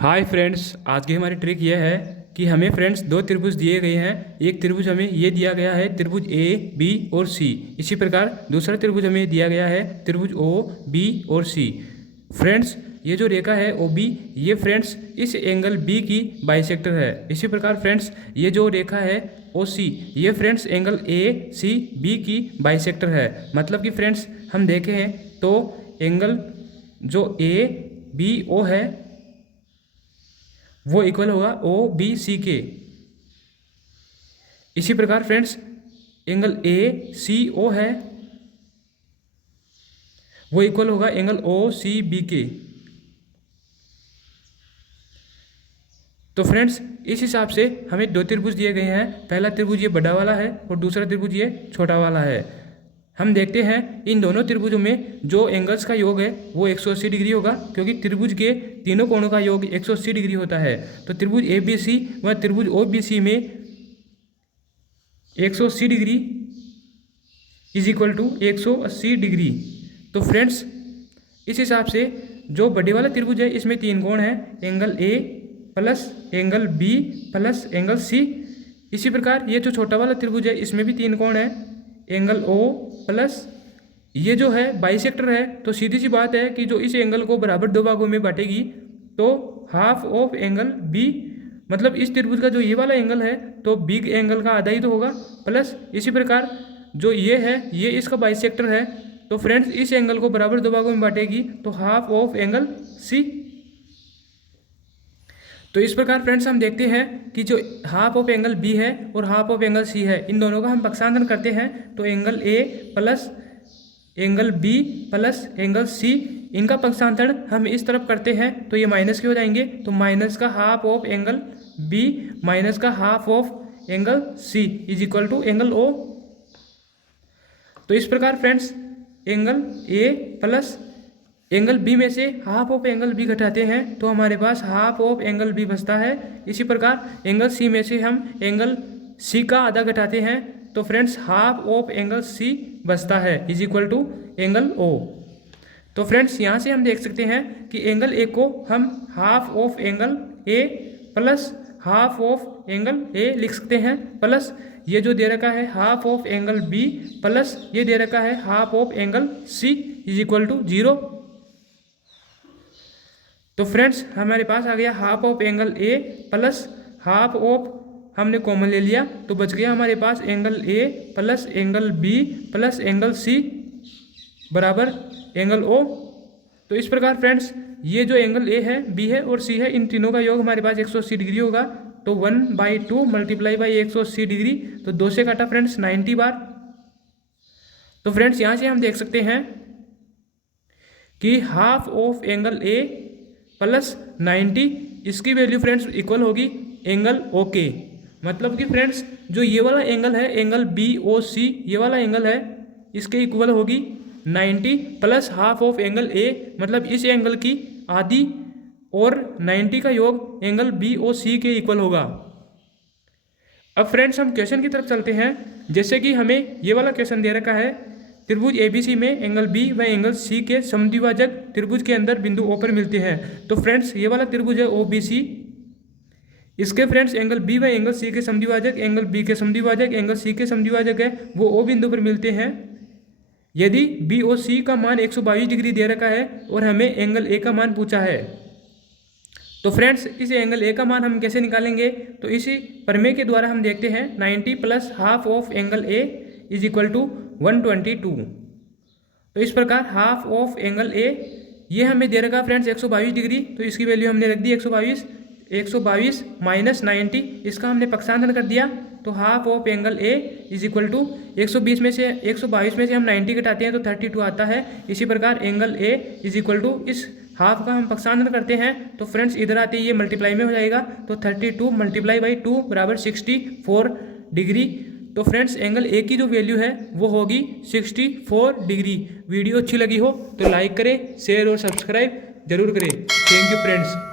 Hi friends, आज की हमारी ट्रिक यह है कि हमें फ्रेंड्स दो त्रिभुज दिए गए हैं। एक त्रिभुज हमें ये दिया गया है त्रिभुज ए बी और सी। इसी प्रकार दूसरा त्रिभुज हमें दिया गया है त्रिभुज ओ बी और सी। फ्रेंड्स ये जो रेखा है ओ बी, ये फ्रेंड्स इस एंगल बी की बाइसेक्टर है। इसी प्रकार फ्रेंड्स ये जो रेखा है ओ सी, ये friends angle A C B की बाइसेक्टर है। मतलब कि फ्रेंड्स हम देखें हैं तो एंगल जो ए बी ओ है वो इक्वल होगा ओ बी सी के। इसी प्रकार फ्रेंड्स एंगल ए सी ओ है वो इक्वल होगा एंगल ओ सी बी के। तो फ्रेंड्स इस हिसाब से हमें दो त्रिभुज दिए गए हैं। पहला त्रिभुज ये बड़ा वाला है और दूसरा त्रिभुज ये छोटा वाला है। हम देखते हैं इन दोनों त्रिभुजों में जो एंगल्स का योग है वो 180 डिग्री होगा, क्योंकि त्रिभुज के तीनों कोणों का योग 180 डिग्री होता है। तो त्रिभुज ए बी सी व त्रिभुज ओ बी सी में 180 degree is equal to 180 degree. तो फ्रेंड्स इस हिसाब से जो बड़े वाला त्रिभुज है इसमें तीन कोण हैं, angle A plus angle B plus angle C. इसी प्रकार ये जो छोटा वाला त्रिभुज है इसमें भी तीन कोण हैं, एंगल ओ प्लस ये जो है बाइसेक्टर है। तो सीधी सी बात है कि जो इस एंगल को बराबर दो भागों में बांटेगी तो हाफ ऑफ एंगल बी, मतलब इस त्रिभुज का जो ये वाला एंगल है तो बिग एंगल का आधा ही तो होगा, प्लस इसी प्रकार जो ये है ये इसका बाइसेक्टर है। तो फ्रेंड्स इस एंगल को बराबर दो भागों में बांटेगी तो हाफ ऑफ एंगल सी। तो इस प्रकार फ्रेंड्स हम देखते हैं कि जो हाफ ऑफ एंगल बी है और हाफ ऑफ एंगल सी है, इन दोनों का हम पक्षांतरण करते हैं तो angle A plus angle B plus angle C, इनका पक्षांतरण हम इस तरफ करते हैं तो ये माइनस के हो जाएंगे। तो माइनस का half of angle B minus का half of angle C is equal to angle O. तो इस प्रकार friends angle A plus angle B में से हाफ ऑफ एंगल बी घटाते हैं तो हमारे पास हाफ ऑफ एंगल बी बचता है। इसी प्रकार एंगल सी में से हम एंगल सी का आधा घटाते हैं तो friends half of angle C बचता है is equal to angle O. तो फ्रेंड्स यहाँ से हम देख सकते हैं कि एंगल ए को हम half of angle A plus half of angle A लिख सकते हैं, प्लस ये जो दे रखा है half of angle B plus ये दे रखा है half of angle C is equal to 0। तो फ्रेंड्स हमारे पास आ गया half of angle A plus half of, हमने कॉमन ले लिया तो बच गया हमारे पास angle A plus angle B plus angle C बराबर एंगल ओ। तो इस प्रकार फ्रेंड्स ये जो एंगल ए है बी है और सी है, इन तीनों का योग हमारे पास 180 डिग्री होगा। तो 1/2 मल्टीप्लाई बाई 180 डिग्री, तो 2 से काटा फ्रेंड्स 90 बार। तो फ्रेंड्स यहाँ से हम देख सकते हैं कि half of angle A plus 90 इसकी वैल्यू फ्रेंड्स इक्वल होगी एंगल ओ के। मतलब कि फ्रेंड्स जो ये वाला एंगल है एंगल बी ओ सी, ये वाला एंगल है इसके इक्वल होगी 90 प्लस हाफ ऑफ एंगल ए, मतलब इस एंगल की आधी और 90 का योग एंगल बी ओ सी के इक्वल होगा। अब फ्रेंड्स हम क्वेश्चन की तरफ चलते हैं। जैसे कि हमें ये वाला क्वेश्चन दे रखा है त्रिभुज एबीसी में एंगल बी व एंगल सी के समद्विभाजक त्रिभुज के अंदर बिंदु ओ पर मिलते हैं। तो फ्रेंड्स ये वाला त्रिभुज है ओ बी सी, इसके फ्रेंड्स एंगल बी व एंगल सी के समद्विभाजक, एंगल बी के समद्विभाजक, एंगल सी के समद्विभाजक है वो ओ बिंदु पर मिलते हैं। यदि बी ओ सी का मान 122 डिग्री दे रखा है और हमें एंगल ए का मान पूछा है, तो फ्रेंड्स इस एंगल ए का मान हम कैसे निकालेंगे? तो इसी प्रमेय के द्वारा हम देखते हैं 90 plus half of angle A is equal to 122। तो इस प्रकार हाफ ऑफ एंगल ए ये हमें दे रखा फ्रेंड्स 122 डिग्री, तो इसकी वैल्यू हमने रख दी 122 माइनस 90, इसका हमने पक्षांतरण कर दिया तो half of angle A is equal to 122 में से हम 90 घटाते हैं तो 32 आता है। इसी प्रकार angle A is equal to इस हाफ का हम पक्षांतरण करते हैं तो फ्रेंड्स इधर आते ही ये मल्टीप्लाई में हो जाएगा तो 32 मल्टीप्लाई बाई 2 बराबर 64 डिग्री। तो फ्रेंड्स एंगल ए की जो वैल्यू है वो होगी 64 डिग्री। वीडियो अच्छी लगी हो तो लाइक करें, शेयर और सब्सक्राइब जरूर करें। Thank you friends.